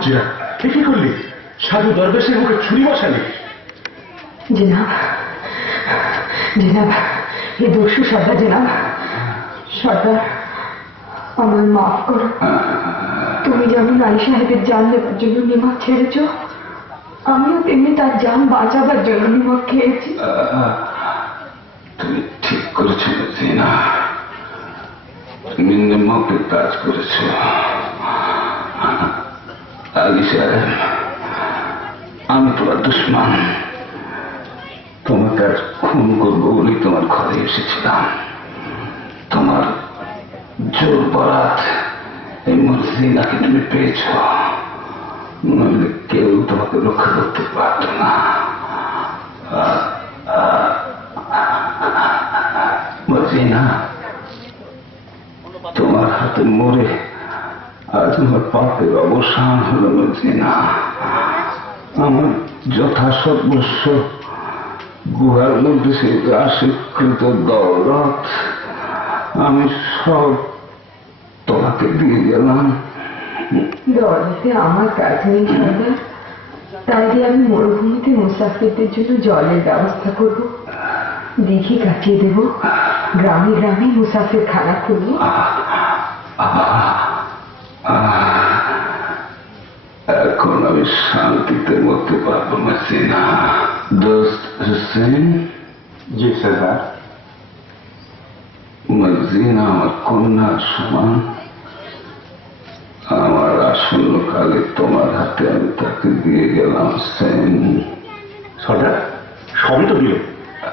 মর্জিনা, কি করলি? সাধু দরবেশের মুখে ছুরি বসালি? জনাব, জনাব, এই দস্যু সর্দার জনাব, সর্দার আমার মাফ করো। তুমি যেমন আলী সাহেবের জান দেওয়ার জন্য নিমক ছেড়েছ, আমিও তেমনি তার জান বাঁচাবার জন্য নিমক খেয়েছি। তুমি ঠিক করেছো মর্জিনা, তুমি নিমকের কাজ করেছ। আলী সাহেব, আমি তোমার দুশ্মন, তোমাকে আর খুন করবো বলেই তোমার ঘরে এসেছিলাম। তোমার জোর বরাত এই মর্জিনাকে তুমি পেয়েছ, নইলে কেউ তোমাকে রক্ষা করতে পারত না। মর্জিনা, তোমার হাতে মরে আজ আমার পাপের অবসান হলো। মর্জিনা, আমার যথাসর্বস্ব গুহার মধ্যে সে আশীকৃত দৌলত আমি সব তোমাকে দিয়ে গেলাম। দৌলতে আমার কাজ নেই সর্দার, তাই দিয়ে আমি মরুভূমিতে মুসাফিরদের জন্য জলের ব্যবস্থা করব, দিঘি কাটিয়ে দেব, গ্রামে গ্রামে মুসাফির খানা খুলব। এখন আমি শান্তিতে মরতে পারবো মর্জিনা। দোস্ত হুসেন। জি সর্দার। মর্জিনা আমার কন্যার সমান, আমার আসন্ন কালে তোমার হাতে আমি তাকে দিয়ে গেলাম। সেন। সর্দার, সবই তো দিল,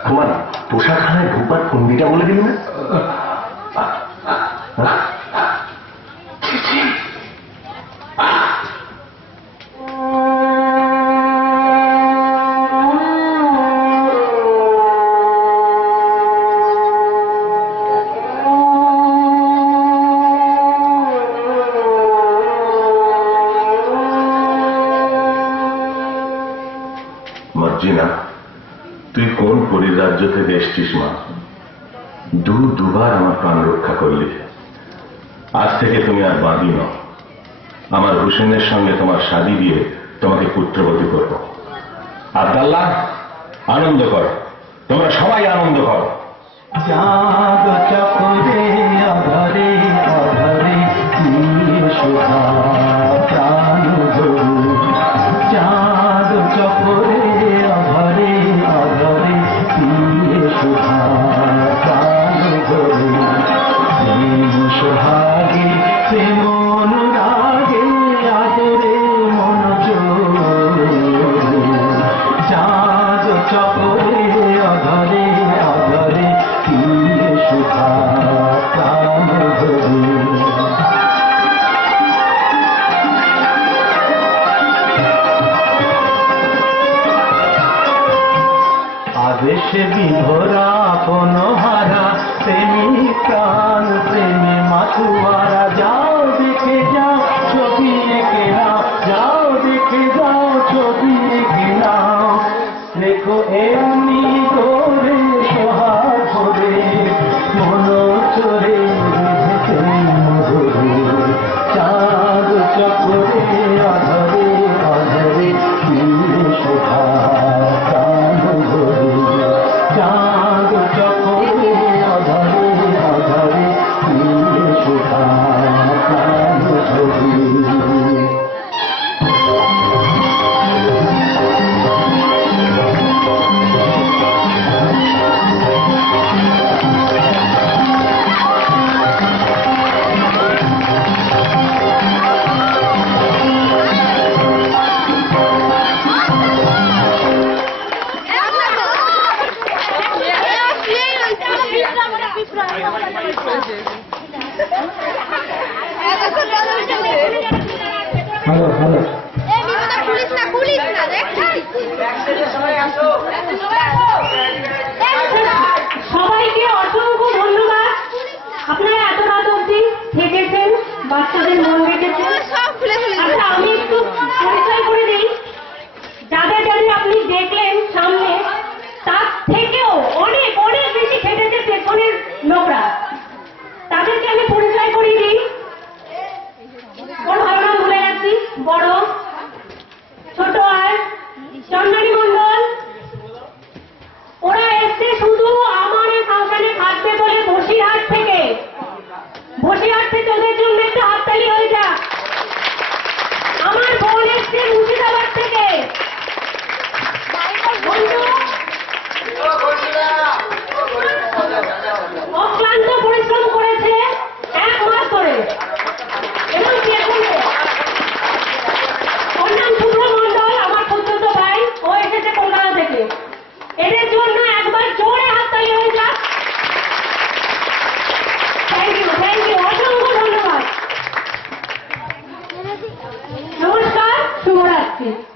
তোমার পোশাকখানায় ঢোকবার ফন্ডিটা বলে দিল না? মর্জিনা, তুই কোন পরিরাজ্য থেকে এসছিস মা? দুবার আমার প্রাণ রক্ষা করলি। আজ থেকে তুমি আর বাঁধি নও। আমার হুসেনের সঙ্গে তোমার শাদী দিয়ে তোমাকে পুত্রবতী করব। আব্দাল্লাহ, আনন্দ করো, তোমরা সবাই আনন্দ করো। চাঁদ চকরে অধরে অধরে শোভা প্রাণ ধরু, চাঁদ চকরে অধরে অধরে শোভা প্রাণ ধরু, প্রেম সোহাগে প্রেম অনুরাগে আদরে মন চাঁদ চকরে অধরে অধরে শোভা প্রাণ ধরু। আদেশে বিভোরা পনহারা প্রেমী প্রাণ প্রেমে মাথুয়ারা, যাও দেখে যাও ছবি এঁকে নাও, যাও দেখে যাও ছবি এঁকে নাও, লেখো এমনি করে সোহাগ করে মন চরে মধুরে, চাঁদ চকরে অধরে অধরে শোভা প্রাণ ধরে, চাঁদ চকরে অধরে অধরে শোভা প্রাণ ধরে। হ্যালো হ্যালো, সবাইকে অসংখ্য ধন্যবাদ। আপনারা এত রাত অবধি থেকেছেন, বাচ্চাদের মন রেখেছেন। আচ্ছা, আমি একটু পরিচয় করে দিই। যাদের যাদের আপনি দেখলেন সামনে, তার থেকেও অনেক অনেক বেশি খেটেছে পেছনের লোকরা। তাদেরকে আমি পরিচয় করিয়ে দিই। বড় ভালো নাম ভুলে যাচ্ছি। বড় আছে